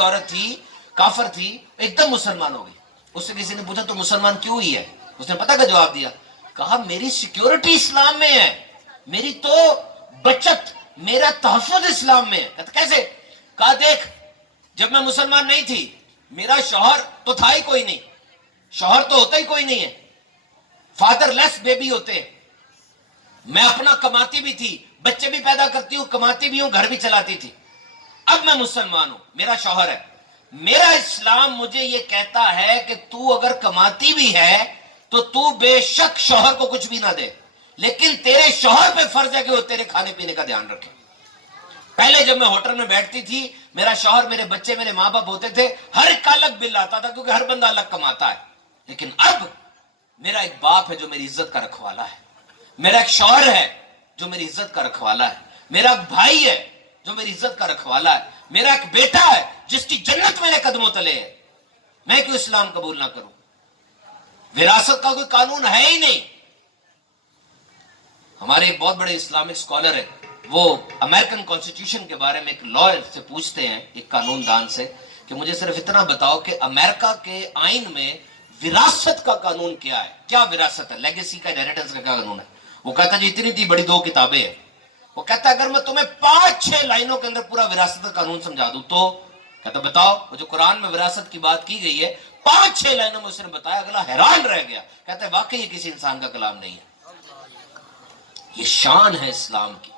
عورت تھی, کافر تھی, ایک دم مسلمان ہو گئی. اس سے کسی نے پوچھا تو مسلمان کیوں ہوئی ہے؟ اس نے پتہ کا جواب دیا, کہا میری سیکیورٹی اسلام میں ہے, میری تو بچت, میرا تحفظ اسلام میں ہے. کہتا کیسے؟ کہا دیکھ, جب میں مسلمان نہیں تھی میرا شوہر تو تھا ہی کوئی نہیں, شوہر تو ہوتا ہی کوئی نہیں ہے, فادر لیس بیبی ہوتے ہیں, میں اپنا کماتی بھی تھی, بچے بھی پیدا کرتی ہوں, کماتی بھی ہوں, گھر بھی چلاتی تھی. اب میں مسلمان ہوں, میرا شوہر ہے, میرا اسلام مجھے یہ کہتا ہے کہ تو اگر کماتی بھی ہے تو تو بے شک شوہر کو کچھ بھی نہ دے, لیکن تیرے شوہر پہ فرض ہے کہ وہ تیرے کھانے پینے کا دھیان رکھے. پہلے جب میں ہوٹل میں بیٹھتی تھی, میرا شوہر, میرے بچے, میرے ماں باپ ہوتے تھے, ہر ایک کا الگ بل آتا تھا کیونکہ ہر بندہ الگ کماتا ہے. لیکن اب میرا ایک باپ ہے جو میری عزت کا رکھوالا ہے, میرا ایک شوہر ہے جو میری عزت کا رکھوالا ہے, میرا ایک بھائی ہے جو میری عزت کا رکھوالا ہے, میرا ایک بیٹا ہے جس کی جنت میرے قدموں تلے ہے. میں کیوں اسلام قبول نہ کروں؟ وراثت کا کوئی قانون ہے ہی نہیں. ہمارے ایک بہت بڑے اسلامک اسکالر ہیں, وہ امریکن کانسٹیٹیوشن کے بارے میں ایک لائر سے پوچھتے ہیں, ایک قانون دان سے, کہ مجھے صرف اتنا بتاؤ کہ امریکہ کے آئین میں وراثت کا قانون کیا ہے, کیا وراثت ہے, لیگیسی کا, انہیریٹنس کا کیا قانون ہے؟ وہ کہتا جی اتنی تھی بڑی 2 کتابیں ہیں. وہ کہتا اگر میں تمہیں 5-6 لائنوں کے اندر پورا وراثت کا قانون سمجھا دوں تو؟ کہتا بتاؤ. وہ جو قرآن میں وراثت کی بات کی گئی ہے 5-6 لائنوں میں اس نے بتایا, اگلا حیران رہ گیا, کہتا ہے واقعی یہ کسی انسان کا کلام نہیں ہے. یہ شان ہے اسلام کی.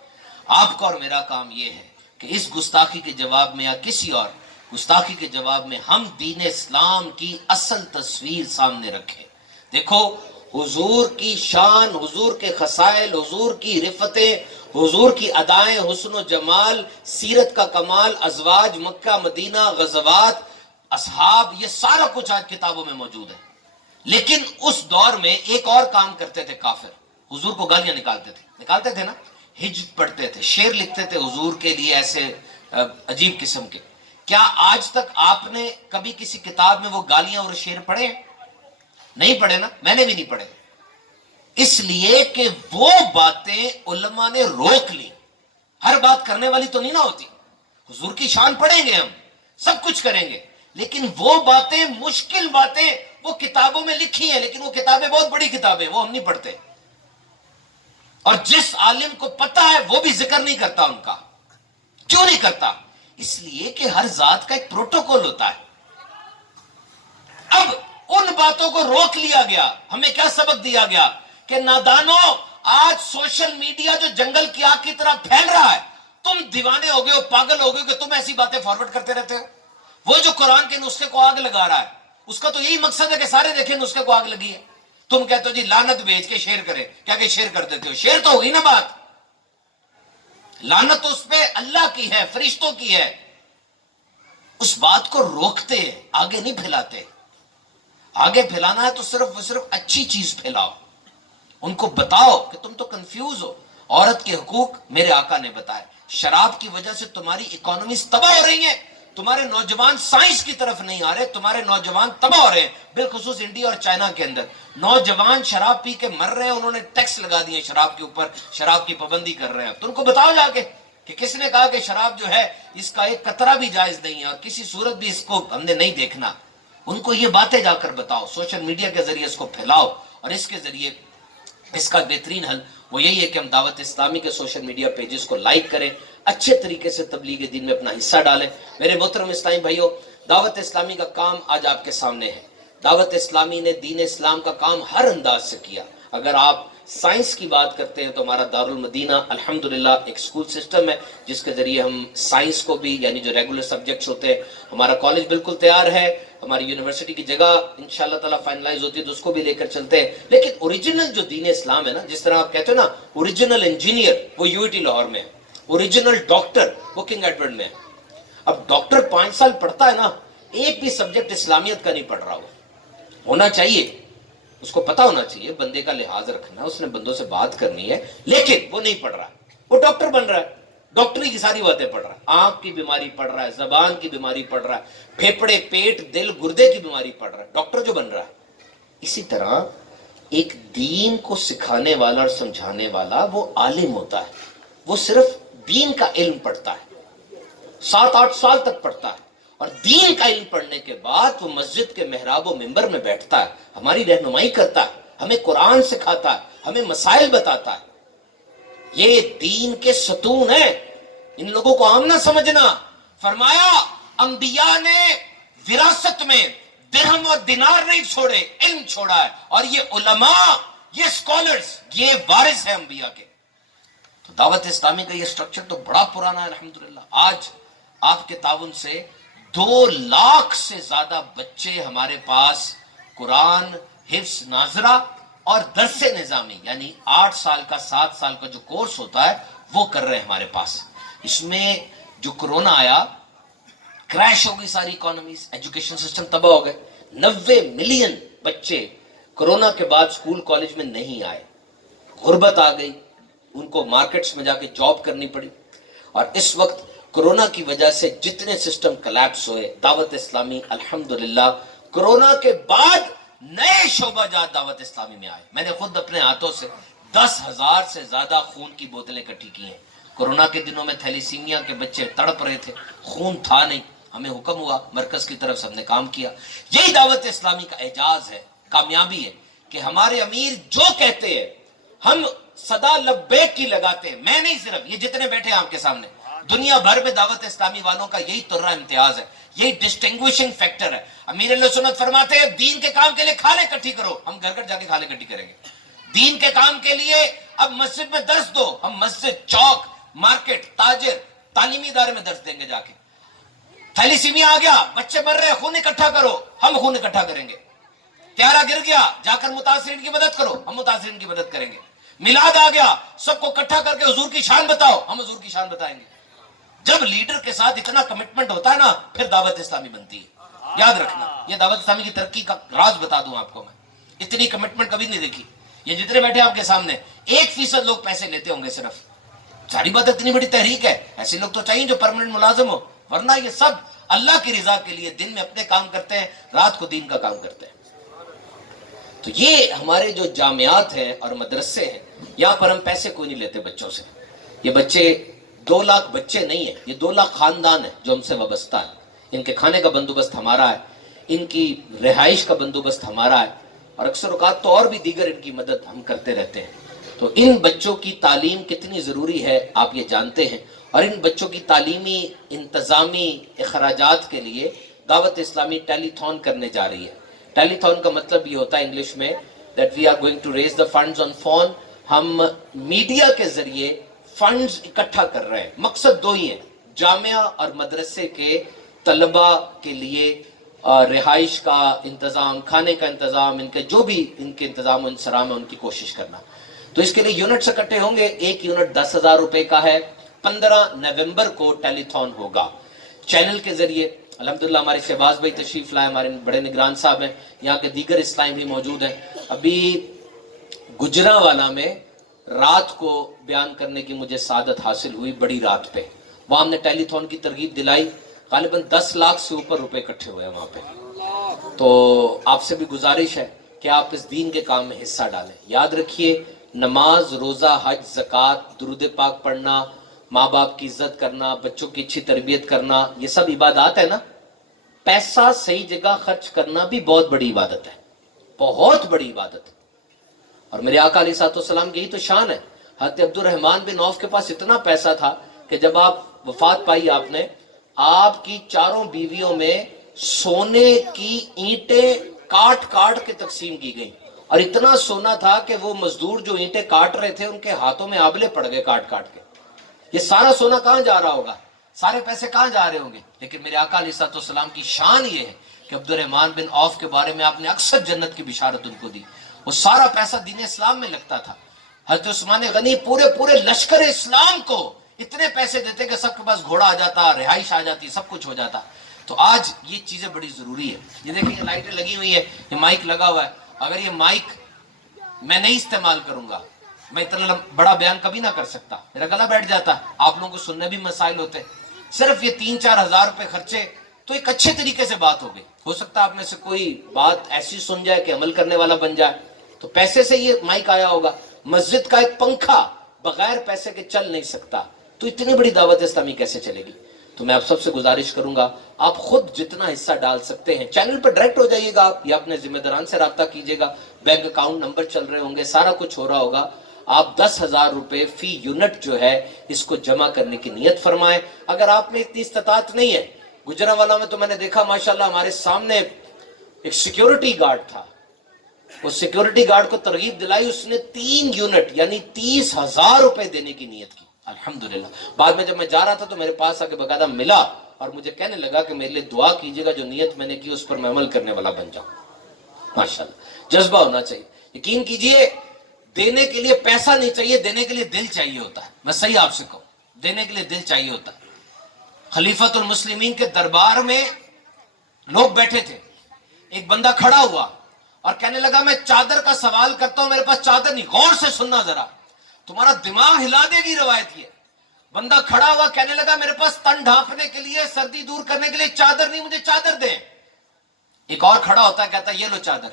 آپ کا اور میرا کام یہ ہے کہ اس گستاخی کے جواب میں یا کسی اور گستاخی کے جواب میں ہم دین اسلام کی اصل تصویر سامنے رکھیں. دیکھو حضور کی شان, حضور کے خصائل, حضور کی رفتیں, حضور کی ادائیں, حسن و جمال, سیرت کا کمال, ازواج, مکہ مدینہ, غزوات, اصحاب, یہ سارا کچھ آج کتابوں میں موجود ہے. لیکن اس دور میں ایک اور کام کرتے تھے کافر, حضور کو گالیاں نکالتے تھے نا, ہجو پڑھتے تھے, شعر لکھتے تھے حضور کے لیے ایسے عجیب قسم کے. کیا آج تک آپ نے کبھی کسی کتاب میں وہ گالیاں اور شعر پڑھے؟ نہیں پڑھے نا, میں نے بھی نہیں پڑھے. اس لیے کہ وہ باتیں علماء نے روک لی. ہر بات کرنے والی تو نہیں نہ ہوتی. حضور کی شان پڑھیں گے, ہم سب کچھ کریں گے, لیکن وہ باتیں, مشکل باتیں, وہ کتابوں میں لکھی ہیں, لیکن وہ کتابیں بہت بڑی کتابیں, وہ ہم نہیں پڑھتے. اور جس عالم کو پتا ہے وہ بھی ذکر نہیں کرتا ان کا. کیوں نہیں کرتا؟ اس لیے کہ ہر ذات کا ایک پروٹوکول ہوتا ہے. اب ان باتوں کو روک لیا گیا. ہمیں کیا سبق دیا گیا کہ نادانو, آج سوشل میڈیا جو جنگل کی آگ کی طرح پھیل رہا ہے, تم دیوانے ہو گئے ہو, پاگل ہو گئے ہو کہ تم ایسی باتیں فارورڈ کرتے رہتے ہو. وہ جو قرآن کے نسخے کو آگ لگا رہا ہے, اس کا تو یہی مقصد ہے کہ سارے دیکھیں نسخے کو آگ لگی ہے. تم کہتے ہو جی لعنت بھیج کے شیئر کرے, کیا کہ شیئر کر دیتے ہو. شیئر تو ہوگی نا بات, لعنت اس پہ اللہ کی ہے, فرشتوں کی ہے. اس بات کو روکتے, آگے نہیں پھیلاتے. آگے پھیلانا ہے تو صرف اچھی چیز پھیلاؤ. ان کو بتاؤ کہ تم تو کنفیوز ہو. عورت کے حقوق میرے آقا نے بتائے. شراب کی وجہ سے تمہاری اکانومیز تباہ ہو رہی ہیں, تمہارے نوجوان سائنس کی طرف نہیں آ رہے, تمہارے نوجوان تباہ ہو رہے ہیں. بالخصوص انڈیا اور چائنا کے اندر نوجوان شراب پی کے مر رہے ہیں, انہوں نے ٹیکس لگا دیے شراب کے اوپر, شراب کی پابندی کر رہے ہیں. تو ان کو بتاؤ جا کے کہ کس نے کہا کہ شراب جو ہے اس کا ایک قطرہ بھی جائز نہیں ہے, اور کسی صورت بھی اس کو ہم نے نہیں دیکھنا. ان کو یہ باتیں جا کر بتاؤ, سوشل میڈیا کے ذریعے اس کو پھیلاؤ. اور اس کے ذریعے اس کا بہترین حل وہ یہی ہے کہ ہم دعوت اسلامی کے سوشل میڈیا پیجز کو لائک کریں, اچھے طریقے سے تبلیغ دین میں اپنا حصہ ڈالیں. میرے محترم اسلامی بھائیوں, دعوت اسلامی کا کام آج آپ کے سامنے ہے. دعوت اسلامی نے دین اسلام کا کام ہر انداز سے کیا. اگر آپ سائنس کی بات کرتے ہیں تو ہمارا دارالمدینہ الحمدللہ ایک اسکول سسٹم ہے جس کے ذریعے ہم سائنس کو بھی, یعنی جو ریگولر سبجیکٹس ہوتے ہیں, ہمارا کالج بالکل تیار ہے. ہماری یونیورسٹی کی جگہ انشاءاللہ تعالیٰ فائنلائز ہوتی ہے تو اس کو بھی لے کر چلتے ہیں. لیکن اوریجنل جو دین اسلام ہے نا, جس طرح آپ کہتے ہیں نا اوریجنل انجینئر وہ یو ٹی لاہور میں ہے, اوریجنل ڈاکٹر وہ کنگ ایڈورڈ میں ہے. اب ڈاکٹر 5 سال پڑھتا ہے نا, ایک بھی سبجیکٹ اسلامیت کا نہیں پڑھ رہا. ہونا چاہیے, اس کو پتا ہونا چاہیے, بندے کا لحاظ رکھنا, اس نے بندوں سے بات کرنی ہے, لیکن وہ نہیں پڑھ رہا. وہ ڈاکٹر بن رہا ہے, ڈاکٹری کی ساری باتیں پڑھ رہا ہے, آنکھ کی بیماری پڑھ رہا ہے, زبان کی بیماری پڑھ رہا ہے, پھیپڑے, پیٹ, دل, گردے کی بیماری پڑھ رہا ہے, ڈاکٹر جو بن رہا ہے. اسی طرح ایک دین کو سکھانے والا اور سمجھانے والا وہ عالم ہوتا ہے. وہ صرف دین کا علم پڑھتا ہے, 7-8 سال تک پڑھتا ہے, اور دین کا علم پڑھنے کے بعد وہ مسجد کے محراب و ممبر میں بیٹھتا ہے، ہماری رہنمائی کرتا ہے، ہمیں قرآن سکھاتا ہے، ہمیں مسائل بتاتا ہے. یہ دین کے ستون ہیں، ان لوگوں کو عام نہ سمجھنا. فرمایا انبیاء نے وراثت میں درہم اور دینار نہیں چھوڑے، علم چھوڑا ہے، اور یہ علماء، یہ اسکالرز، یہ وارث ہیں انبیاء کے. تو دعوت اسلامی کا یہ سٹرکچر تو بڑا پرانا ہے الحمدللہ. آج آپ کے تعاون سے 2 لاکھ سے زیادہ بچے ہمارے پاس قرآن حفظ ناظرہ اور درس نظامی، یعنی 8 سال کا 7 سال کا جو کورس ہوتا ہے وہ کر رہے ہیں ہمارے پاس. اس میں جو کرونا آیا، کریش ہو گئی ساری اکانومیز، ایجوکیشن سسٹم تباہ ہو گئے. 90 ملین بچے کرونا کے بعد سکول کالج میں نہیں آئے، غربت آ گئی، ان کو مارکیٹس میں جا کے جاب کرنی پڑی. اور اس وقت کرونا کی وجہ سے جتنے سسٹم کلیپس ہوئے، دعوت اسلامی الحمدللہ کرونا کے بعد نئے شعبہ جات دعوت اسلامی میں آئے. میں نے خود اپنے ہاتھوں سے 10,000 سے زیادہ خون کی بوتلیں اکٹھی کی ہیں. کرونا کے دنوں میں تھیلیسیمیا کے بچے تڑپ رہے تھے، خون تھا نہیں، ہمیں حکم ہوا، مرکز کی طرف سے ہم نے کام کیا. یہی دعوت اسلامی کا اعجاز ہے، کامیابی ہے، کہ ہمارے امیر جو کہتے ہیں ہم صدا لبیک کی لگاتے ہیں. میں نہیں، صرف یہ جتنے بیٹھے ہیں آپ کے سامنے، دنیا بھر میں دعوت اسلامی والوں کا یہی ترہ امتیاز ہے، یہی ڈسٹنگوشنگ فیکٹر ہے. امیر اللہ سنت فرماتے ہیں دین کے کام کے لیے کھالیں اکٹھی کرو، ہم گھر گھر جا کے کھالیں اکٹھی کریں گے. دین کے کام کے لیے اب مسجد میں درس دو، ہم مسجد، چوک، مارکیٹ، تاجر، تعلیمی ادارے میں درس دیں گے جا کے. تھیلیسیمیا آ گیا، بچے مر رہے، خون اکٹھا کرو، ہم خون اکٹھا کریں گے. تیارہ گر گیا، جا کر متاثرین کی مدد کرو، ہم متاثرین کی مدد کریں گے. میلاد آ گیا، سب کو اکٹھا کر کے حضور کی شان بتاؤ، ہم حضور کی شان بتائیں گے. جب لیڈر کے ساتھ اتنا کمٹمنٹ ہوتا ہے نا، پھر دعوت اسلامی بنتی ہے. یاد رکھنا، یہ دعوت اسلامی کی ترقی کا راز بتا دوں آپ کو، میں اتنی کمٹمنٹ کبھی نہیں دیکھی. یہ جتنے بیٹھے آپ کے سامنے 1% لوگ پیسے لیتے ہوں گے صرف. ساری بات اتنی بڑی تحریک ہے، ایسے لوگ تو چاہیے جو پرماننٹ ملازم ہو، ورنہ یہ سب اللہ کی رضا کے لیے دن میں اپنے کام کرتے ہیں، رات کو دین کا کام کرتے ہیں. تو یہ ہمارے جو جامعات ہیں اور مدرسے ہیں، یہاں پر ہم پیسے کوئی نہیں لیتے بچوں سے. یہ بچے 2 لاکھ بچے نہیں ہیں، یہ 2 لاکھ خاندان ہیں جو ہم سے وابستہ ہیں. ان کے کھانے کا بندوبست ہمارا ہے، ان کی رہائش کا بندوبست ہمارا ہے، اور اکثر اوقات تو اور بھی دیگر ان کی مدد ہم کرتے رہتے ہیں. تو ان بچوں کی تعلیم کتنی ضروری ہے آپ یہ جانتے ہیں، اور ان بچوں کی تعلیمی انتظامی اخراجات کے لیے دعوت اسلامی ٹیلی تھون کرنے جا رہی ہے. ٹیلی تھون کا مطلب یہ ہوتا ہے انگلش میں that we are going to raise the funds on phone. ہم میڈیا کے ذریعے فنڈز اکٹھا کر رہے ہیں. مقصد 2 ہی ہیں، جامعہ اور مدرسے کے طلبہ کے لیے رہائش کا انتظام، کھانے کا انتظام، ان کے جو بھی ان کے انتظام و انصرام ہے ان کی کوشش کرنا. تو اس کے لیے یونٹس اکٹھے ہوں گے. ایک یونٹ 10,000 روپے کا ہے. 15 نومبر کو ٹیلی تھون ہوگا چینل کے ذریعے. الحمدللہ ہمارے شہباز بھائی تشریف لائے، ہمارے بڑے نگران صاحب ہیں، یہاں کے دیگر اسلام بھی موجود ہیں. ابھی گجرانوالہ میں رات کو بیان کرنے کی مجھے سعادت حاصل ہوئی، بڑی رات پہ. وہاں ہم نے ٹیلی تھون کی ترغیب دلائی، غالباً 10 لاکھ سے اوپر روپے اکٹھے ہوئے وہاں پہ. تو آپ سے بھی گزارش ہے کہ آپ اس دین کے کام میں حصہ ڈالیں. یاد رکھیے، نماز، روزہ، حج، زکوٰۃ، درود پاک پڑھنا، ماں باپ کی عزت کرنا، بچوں کی اچھی تربیت کرنا، یہ سب عبادات ہے نا. پیسہ صحیح جگہ خرچ کرنا بھی بہت بڑی عبادت ہے، بہت بڑی عبادت ہے. اور میرے آقا علیہ الصلوۃ والسلام کی یہی تو شان ہے. حضرت عبد الرحمن بن عوف کے پاس اتنا پیسہ تھا کہ جب آپ وفات پائی آپ نے، آپ کی 4 بیویوں میں سونے کی اینٹیں کاٹ کاٹ کے تقسیم کی گئی. اور اتنا سونا تھا کہ وہ مزدور جو اینٹیں کاٹ رہے تھے ان کے ہاتھوں میں آبلے پڑ گئے کاٹ کاٹ کے. یہ سارا سونا کہاں جا رہا ہوگا، سارے پیسے کہاں جا رہے ہوں گے. لیکن میرے آقا علیہ الصلوۃ والسلام کی شان یہ ہے کہ عبد الرحمن بن عوف کے بارے میں آپ نے اکثر جنت کی بشارت ان کو دی. وہ سارا پیسہ دین اسلام میں لگتا تھا. حضرت عثمان غنی پورے لشکر اسلام کو اتنے پیسے دیتے کہ سب کے پاس گھوڑا آ جاتا، رہائش آ جاتی، سب کچھ ہو جاتا. تو آج یہ چیزیں بڑی ضروری ہے. یہ دیکھیں یہ لائٹیں لگی ہوئی ہے، یہ مائک لگا ہوا ہے. اگر یہ مائک میں نہیں استعمال کروں گا، میں اتنا بڑا بیان کبھی نہ کر سکتا، میرا گلا بیٹھ جاتا. آپ لوگوں کو سننے بھی مسائل ہوتے. صرف یہ 3-4 ہزار روپے خرچے تو ایک اچھے طریقے سے بات ہو گئی. ہو سکتا ہے آپ میں سے کوئی بات ایسی سن جائے کہ عمل کرنے والا بن جائے. تو پیسے سے یہ مائک آیا ہوگا. مسجد کا ایک پنکھا بغیر پیسے کے چل نہیں سکتا، تو اتنی بڑی دعوت اسلامی کیسے چلے گی. تو میں آپ سب سے گزارش کروں گا آپ خود جتنا حصہ ڈال سکتے ہیں چینل پر ڈائریکٹ ہو جائیے گا آپ، یا اپنے ذمہ داران سے رابطہ کیجیے گا، بینک اکاؤنٹ نمبر چل رہے ہوں گے، سارا کچھ ہو رہا ہوگا. آپ 10,000 روپے فی یونٹ جو ہے اس کو جمع کرنے کی نیت فرمائیں. اگر آپ میں اتنی استطاعت نہیں ہے، گجرانوالہ میں تو میں نے دیکھا ماشاءاللہ ہمارے سامنے ایک سیکیورٹی گارڈ تھا، وہ سیکیورٹی گارڈ کو ترغیب دلائی، اس نے 3 یونٹ یعنی 30,000 روپے دینے کی نیت کی. الحمدللہ بعد میں جب میں جا رہا تھا تو میرے پاس آ کے باقاعدہ ملا اور مجھے کہنے لگا کہ میرے لیے دعا کیجیے گا، جو نیت میں نے کی اس پر میں عمل کرنے والا بن جاؤں. ماشاءاللہ جذبہ ہونا چاہیے. یقین کیجیے دینے کے لیے پیسہ نہیں چاہیے، دینے کے لیے دل چاہیے ہوتا ہے. میں صحیح آپ سے کہوں، دینے کے لیے دل چاہیے ہوتا ہے. خلیفۃ المسلمین کے دربار میں لوگ بیٹھے تھے، ایک بندہ کھڑا ہوا اور کہنے لگا میں چادر کا سوال کرتا ہوں، میرے پاس چادر نہیں. غور سے سننا ذرا، تمہارا دماغ ہلا دے گی روایت یہ. بندہ کھڑا ہوا کہنے لگا میرے پاس تن ڈھانپنے کے لیے، سردی دور کرنے کے لیے چادر نہیں، مجھے چادر دیں. ایک اور کھڑا ہوتا ہے کہتا ہے یہ لو چادر.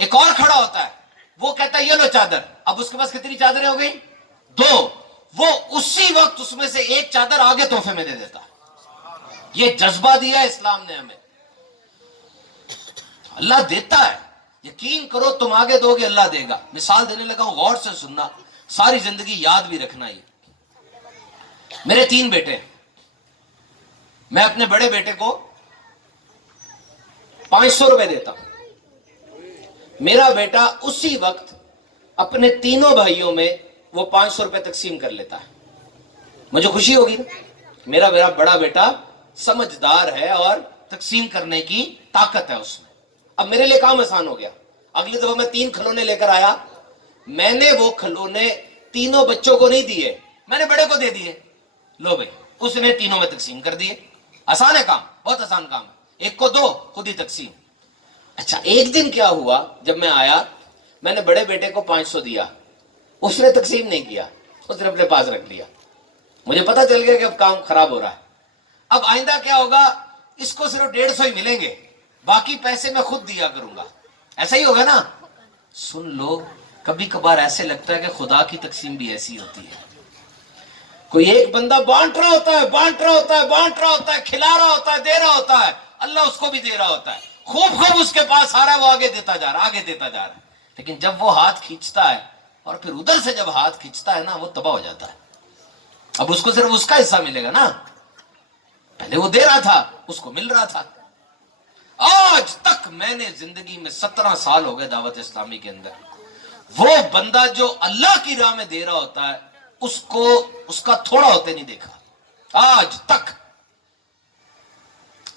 ایک اور کھڑا ہوتا ہے وہ کہتا ہے یہ لو چادر. اب اس کے پاس کتنی چادریں ہو گئی؟ 2. وہ اسی وقت اس میں سے ایک چادر آگے تحفے میں دے دیتا. یہ جذبہ دیا اسلام نے ہمیں. اللہ دیتا ہے، یقین کرو تم آگے دو گے اللہ دے گا. مثال دینے لگا ہوں، غور سے سننا، ساری زندگی یاد بھی رکھنا. یہ میرے 3 بیٹے، میں اپنے بڑے بیٹے کو 500 روپے دیتا ہوں. میرا بیٹا اسی وقت اپنے تینوں بھائیوں میں وہ 500 روپے تقسیم کر لیتا ہے. مجھے خوشی ہوگی نا، میرا بڑا بیٹا سمجھدار ہے اور تقسیم کرنے کی طاقت ہے اس میں. اب میرے لیے کام آسان ہو گیا. اگلی دفعہ میں 3 کھلونے لے کر آیا، میں نے وہ کھلونے تینوں بچوں کو نہیں دیے، میں نے بڑے کو دے دیے. لو بھائی، اس نے تینوں میں تقسیم کر دیے. آسان ہے کام، بہت آسان کام ہے. ایک کو دو، خود ہی تقسیم. اچھا ایک دن کیا ہوا، جب میں آیا میں نے بڑے بیٹے کو 500 دیا، اس نے تقسیم نہیں کیا، اس نے اپنے پاس رکھ لیا. مجھے پتا چل گیا کہ اب کام خراب ہو رہا ہے. اب آئندہ کیا ہوگا، اس کو صرف 150 ہی ملیں گے، باقی پیسے میں خود دیا کروں گا. ایسا ہی ہوگا نا. سن لو، کبھی کبھار ایسے لگتا ہے کہ خدا کی تقسیم بھی ایسی ہوتی ہے. کوئی ایک بندہ بانٹ رہا ہوتا ہے، بانٹ رہا ہوتا ہے، بانٹ رہا ہوتا ہے، کھلا رہا ہوتا ہے، دے رہا ہوتا ہے، اللہ اس کو بھی دے رہا ہوتا ہے. خوب اس کے پاس آ رہا ہے، وہ آگے دیتا جا رہا ہے، آگے دیتا جا رہا ہے. لیکن جب وہ ہاتھ کھینچتا ہے اور پھر ادھر سے جب ہاتھ کھینچتا ہے نا، وہ تباہ ہو جاتا ہے. اب اس کو صرف اس کا حصہ ملے گا نا، پہلے وہ دے رہا تھا، اس کو مل رہا تھا. آج تک میں نے زندگی میں 17 سال ہو گئے دعوت اسلامی کے اندر، وہ بندہ جو اللہ کی راہ میں دے رہا ہوتا ہے اس کو اس کا تھوڑا ہوتے نہیں دیکھا آج تک.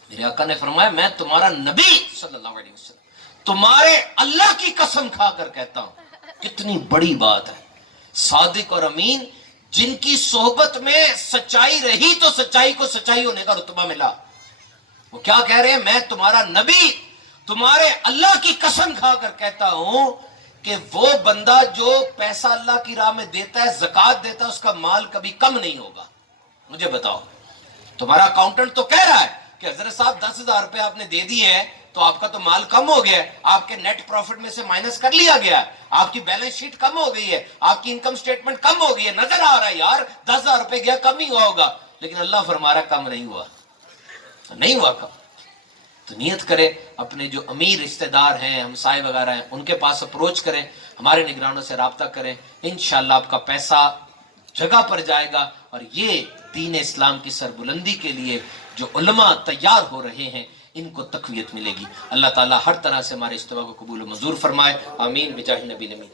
میرے آقا نے فرمایا میں تمہارا نبی صلی اللہ علیہ وسلم تمہارے اللہ کی قسم کھا کر کہتا ہوں، کتنی بڑی بات ہے. صادق اور امین جن کی صحبت میں سچائی رہی تو سچائی کو سچائی ہونے کا رتبہ ملا. وہ کیا کہہ رہے ہیں، میں تمہارا نبی تمہارے اللہ کی قسم کھا کر کہتا ہوں کہ وہ بندہ جو پیسہ اللہ کی راہ میں دیتا ہے، زکوٰۃ دیتا ہے، اس کا مال کبھی کم نہیں ہوگا. مجھے بتاؤ، تمہارا اکاؤنٹنٹ تو کہہ رہا ہے کہ حضرت صاحب 10,000 روپے آپ نے دے دیے ہیں تو آپ کا تو مال کم ہو گیا ہے، آپ کے نیٹ پروفٹ میں سے مائنس کر لیا گیا ہے، آپ کی بیلنس شیٹ کم ہو گئی ہے، آپ کی انکم سٹیٹمنٹ کم ہو گئی ہے. نظر آ رہا ہے یار 10,000 روپے گیا، کم ہی ہوا ہوگا. لیکن اللہ فرما رہا کم نہیں ہوا، نہیں ہوا کم. تو نیت کرے، اپنے جو امیر رشتہ دار ہیں، ہمسائے وغیرہ ہیں، ان کے پاس اپروچ کریں، ہمارے نگرانوں سے رابطہ کریں. انشاءاللہ آپ کا پیسہ جگہ پر جائے گا. اور یہ دین اسلام کی سربلندی کے لیے جو علماء تیار ہو رہے ہیں ان کو تقویت ملے گی. اللہ تعالیٰ ہر طرح سے ہمارے اجتماع کو قبول و منظور فرمائے. آمین بجاہ نبی الامین.